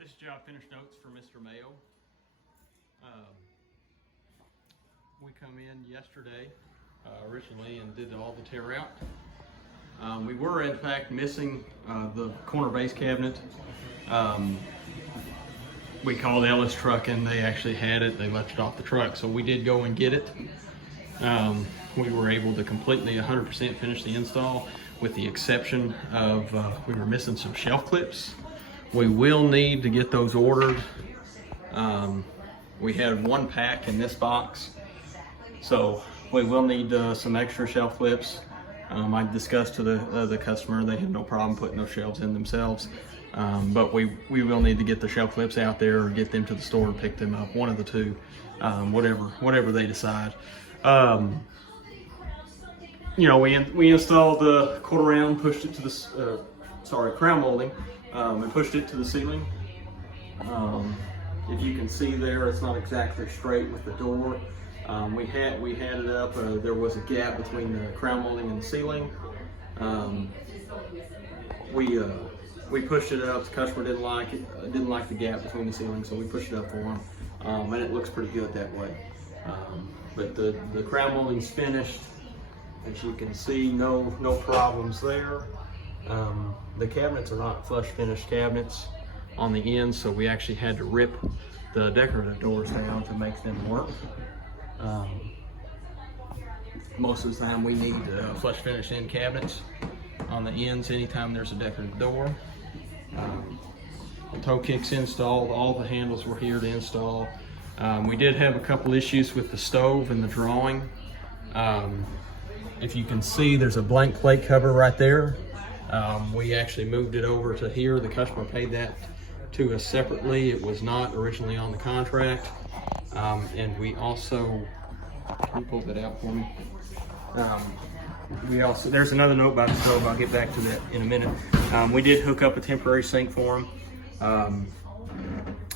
This job finished notes for Mr. Mayo. We come in yesterday originally and did all the tear out. We were in fact missing the corner base cabinet. We called Ellis Truck and they actually had it. They left it off the truck, so we did go and get it. We were able to completely 100% finish the install, with the exception of we were missing some shelf clips. We will need to get those ordered. We had one pack in this box, so we will need some extra shelf clips. I discussed to the customer, they had no problem putting those shelves in themselves, but we will need to get the shelf clips out there or get them to the store and pick them up, one of the two, whatever they decide. You know, we installed the quarter round, pushed it to the crown molding, and pushed it to the ceiling. If you can see there, it's not exactly straight with the door. We had it up. There was a gap between the crown molding and the ceiling. We pushed it up. The customer didn't like the gap between the ceiling, so we pushed it up for him, and it looks pretty good that way. But the crown molding's finished. As you can see, no problems there. The cabinets are not flush finished cabinets on the ends, so we actually had to rip the decorative doors down to make them work. Most of the time we need flush finished end cabinets on the ends anytime there's a decorative door. The toe kicks installed, all the handles were here to install. We did have a couple issues with the stove and the drawing. If you can see, there's a blank plate cover right there. We actually moved it over to here. The customer paid that to us separately. It was not originally on the contract. And we also, can you pull that out for me? There's another note about the stove. I'll get back to that in a minute. We did hook up a temporary sink for him.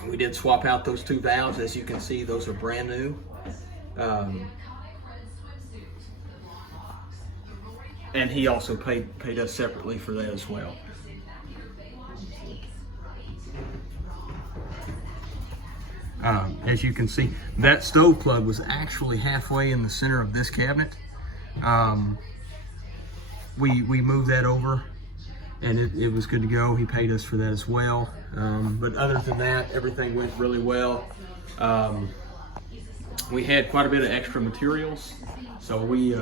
We did swap out those two valves. As you can see, those are brand new. And he also paid us separately for that as well. As you can see, that stove plug was actually halfway in the center of this cabinet. We moved that over and it was good to go. He paid us for that as well. But other than that, everything went really well. We had quite a bit of extra materials, so we're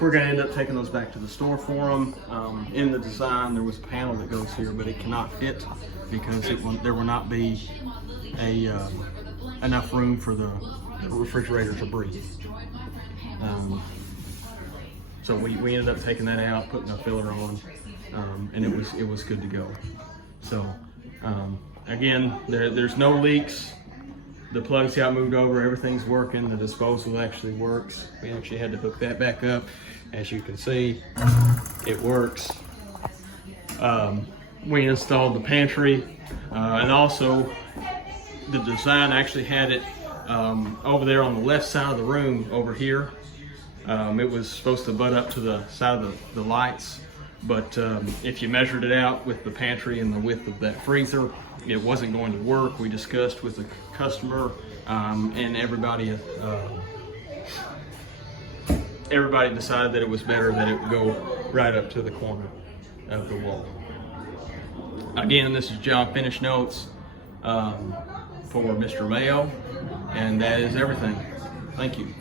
going to end up taking those back to the store for them. In the design, there was a panel that goes here, but it cannot fit because there will not be enough room for the refrigerator to breathe. So we ended up taking that out, putting a filler on, and it was good to go. So again, there's no leaks. The plugs got moved over, everything's working, the disposal actually works. We actually had to hook that back up. As you can see, it works. We installed the pantry, and also the design actually had it over there on the left side of the room over here. It was supposed to butt up to the side of the lights, but if you measured it out with the pantry and the width of that freezer, it wasn't going to work. We discussed with the customer, and everybody decided that it was better that it would go right up to the corner of the wall. Again, this is job finish notes for Mr. Mayo, and that is everything. Thank you.